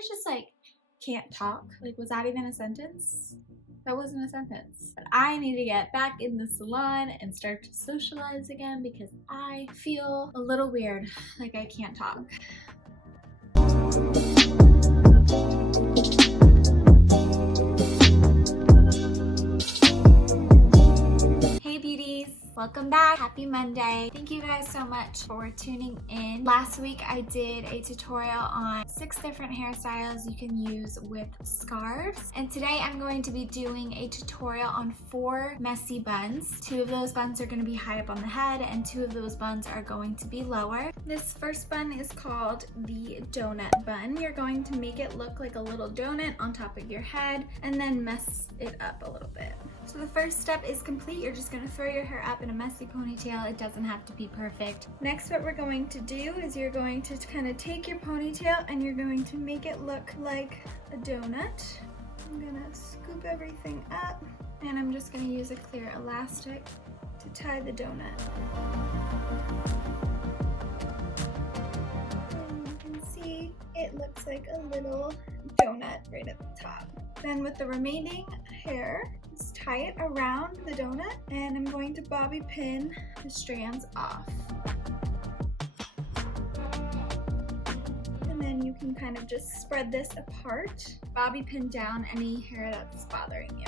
ears just like can't talk. Like, was that even a sentence? That wasn't a sentence. But I need to get back in the salon and start to socialize again because I feel a little weird, like I can't talk. Hey beauties! Welcome back. Happy Monday. Thank you guys so much for tuning in. Last week I did a tutorial on 6 different hairstyles you can use with scarves. And today I'm going to be doing a tutorial on 4 messy buns. 2 of those buns are going to be high up on the head and 2 of those buns are going to be lower. This first bun is called the donut bun. You're going to make it look like a little donut on top of your head and then mess it up a little bit. So the first step is complete. You're just going to throw your hair up in a messy ponytail. It doesn't have to be perfect. Next, what we're going to do is you're going to kind of take your ponytail and you're going to make it look like a donut. I'm going to scoop everything up and I'm just going to use a clear elastic to tie the donut. And you can see it looks like a little donut right at the top. Then with the remaining hair, just tie it around the donut and I'm going to bobby pin the strands off. And then you can kind of just spread this apart, bobby pin down any hair that's bothering you.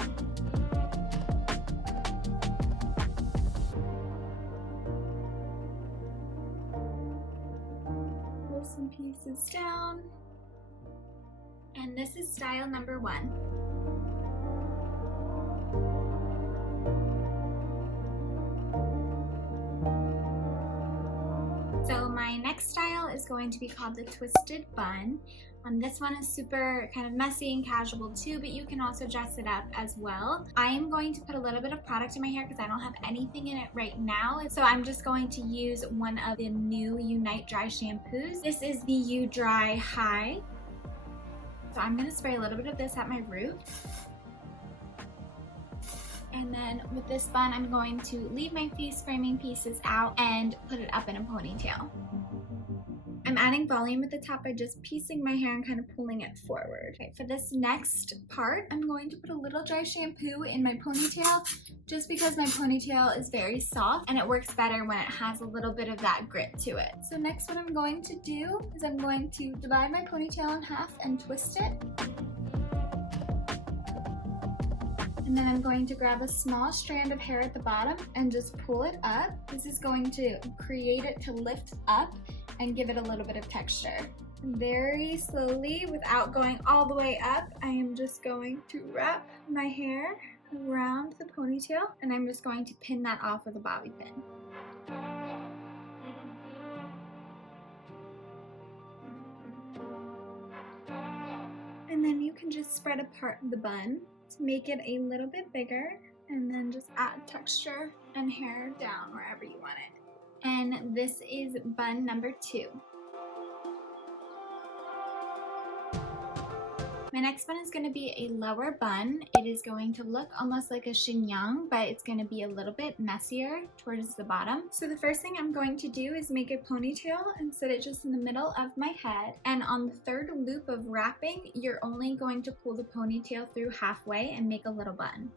Pull some pieces down. And this is style number 1. So my next style is going to be called the twisted bun. This one is super kind of messy and casual too, but you can also dress it up as well. I am going to put a little bit of product in my hair because I don't have anything in it right now. So I'm just going to use one of the new Unite Dry shampoos. This is the U Dry High. So I'm going to spray a little bit of this at my root. And then with this bun, I'm going to leave my face framing pieces out and put it up in a ponytail. I'm adding volume at the top by just piecing my hair and kind of pulling it forward. Okay, for this next part, I'm going to put a little dry shampoo in my ponytail just because my ponytail is very soft and it works better when it has a little bit of that grit to it. So next what I'm going to do is I'm going to divide my ponytail in half and twist it. And then I'm going to grab a small strand of hair at the bottom and just pull it up. This is going to create it to lift up and give it a little bit of texture. Very slowly, without going all the way up, I am just going to wrap my hair around the ponytail and I'm just going to pin that off with a bobby pin. And then you can just spread apart the bun to make it a little bit bigger and then just add texture and hair down wherever you want it. And this is bun number 2. My next bun is going to be a lower bun. It is going to look almost like a chignon, but it's going to be a little bit messier towards the bottom. So the first thing I'm going to do is make a ponytail and set it just in the middle of my head. And on the 3rd loop of wrapping, you're only going to pull the ponytail through halfway and make a little bun.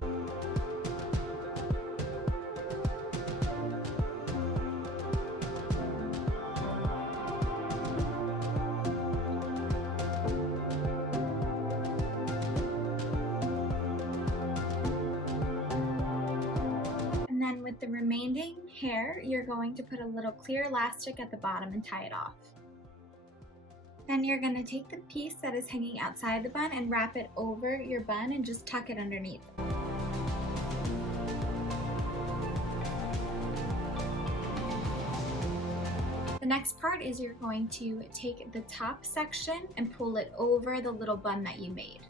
With the remaining hair, you're going to put a little clear elastic at the bottom and tie it off. Then you're going to take the piece that is hanging outside the bun and wrap it over your bun and just tuck it underneath. The next part is you're going to take the top section and pull it over the little bun that you made.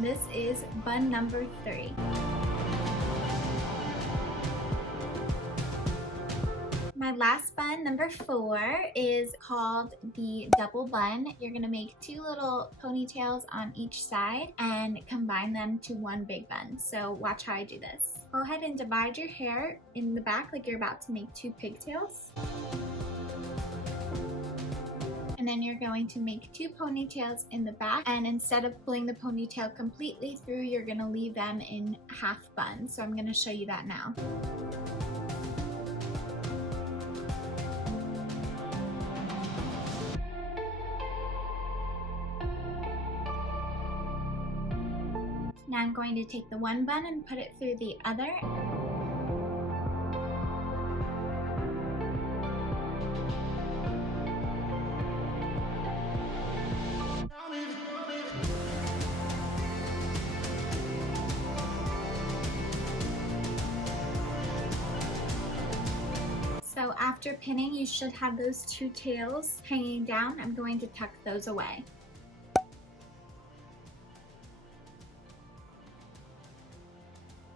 This is bun number 3. My last bun, number 4, is called the double bun. You're gonna make 2 little ponytails on each side and combine them to one big bun. So watch how I do this. Go ahead and divide your hair in the back like you're about to make 2 pigtails. And then you're going to make 2 ponytails in the back, and instead of pulling the ponytail completely through, you're gonna leave them in half buns. So I'm gonna show you that now. Now I'm going to take the one bun and put it through the other. So after pinning, you should have those 2 tails hanging down. I'm going to tuck those away.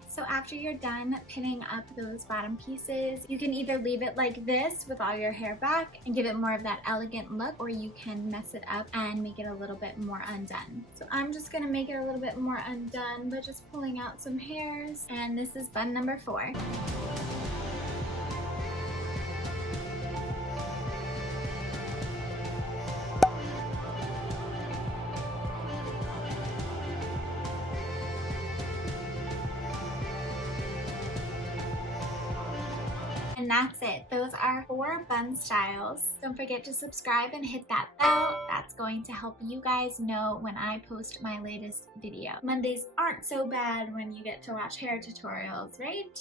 So after you're done pinning up those bottom pieces, you can either leave it like this with all your hair back and give it more of that elegant look, or you can mess it up and make it a little bit more undone. So I'm just gonna make it a little bit more undone by just pulling out some hairs, and this is bun number 4. And that's it. Those are 4 bun styles. Don't forget to subscribe and hit that bell. That's going to help you guys know when I post my latest video. Mondays aren't so bad when you get to watch hair tutorials, right?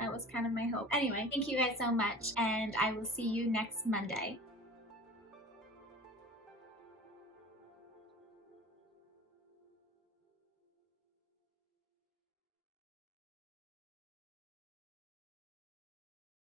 That was kind of my hope. Anyway, thank you guys so much, and I will see you next Monday.